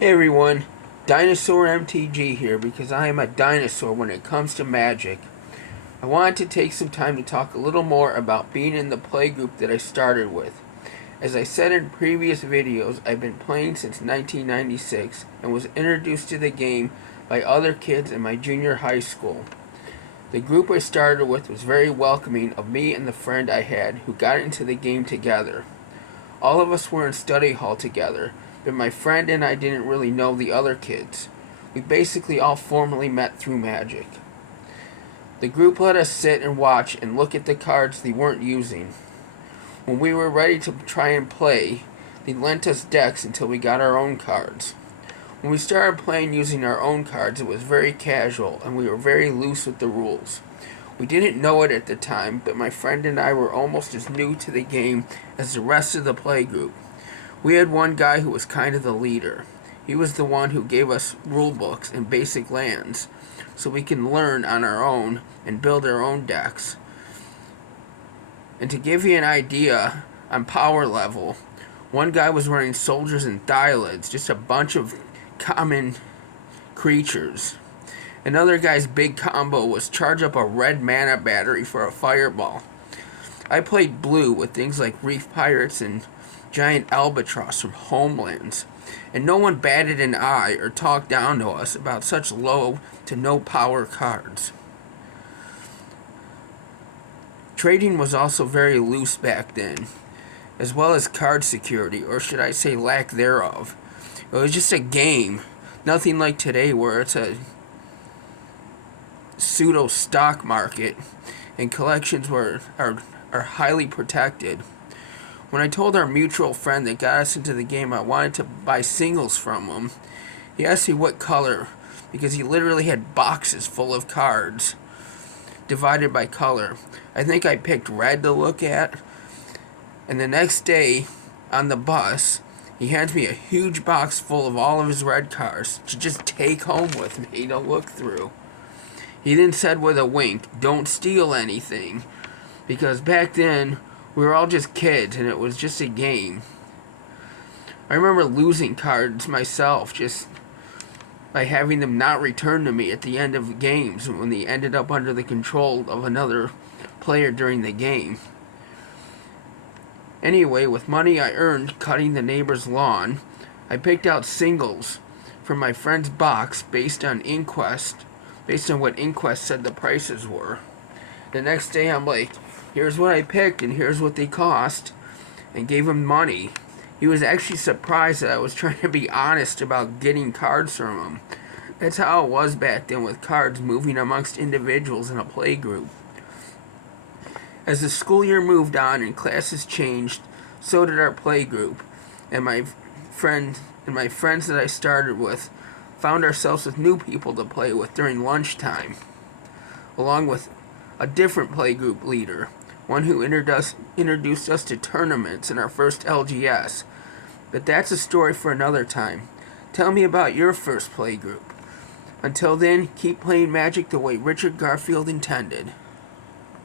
Hey everyone, Dinosaur MTG here because I am a dinosaur when it comes to Magic. I wanted to take some time to talk a little more about being in the playgroup that I started with. As I said in previous videos, I've been playing since 1996 and was introduced to the game by other kids in my junior high school. The group I started with was very welcoming of me and the friend I had who got into the game together. All of us were in study hall together, but my friend and I didn't really know the other kids. We basically all formally met through Magic. The group let us sit and watch and look at the cards they weren't using. When we were ready to try and play, they lent us decks until we got our own cards. When we started playing using our own cards, it was very casual and we were very loose with the rules. We didn't know it at the time, but my friend and I were almost as new to the game as the rest of the playgroup. We had one guy who was kind of the leader. He was the one who gave us rule books and basic lands, so we can learn on our own and build our own decks. And to give you an idea on power level, one guy was running soldiers and Thylids, just a bunch of common creatures. Another guy's big combo was charge up a red mana battery for a fireball. I played blue with things like Reef Pirates and Giant Albatross from Homelands, and no one batted an eye or talked down to us about such low to no power cards. Trading was also very loose back then, as well as card security, or should I say lack thereof. It was just a game, nothing like today where it's a pseudo stock market and collections are highly protected. When I told our mutual friend that got us into the game I wanted to buy singles from him, he asked me what color, because he literally had boxes full of cards divided by color. I think I picked red to look at, and the next day on the bus he hands me a huge box full of all of his red cards to just take home with me to look through. He then said with a wink, "Don't steal anything," because back then we were all just kids and it was just a game. I remember losing cards myself just by having them not returned to me at the end of games when they ended up under the control of another player during the game. Anyway, with money I earned cutting the neighbor's lawn, I picked out singles from my friend's box based on what Inquest said the prices were. The next day I'm like, "Here's what I picked and here's what they cost," and gave him money. He was actually surprised that I was trying to be honest about getting cards from him. That's how it was back then with cards moving amongst individuals in a playgroup. As the school year moved on and classes changed, so did our playgroup, and my friends that I started with found ourselves with new people to play with during lunchtime, along with a different playgroup leader, one who introduced us to tournaments in our first LGS. But that's a story for another time. Tell me about your first playgroup. Until then, keep playing Magic the way Richard Garfield intended.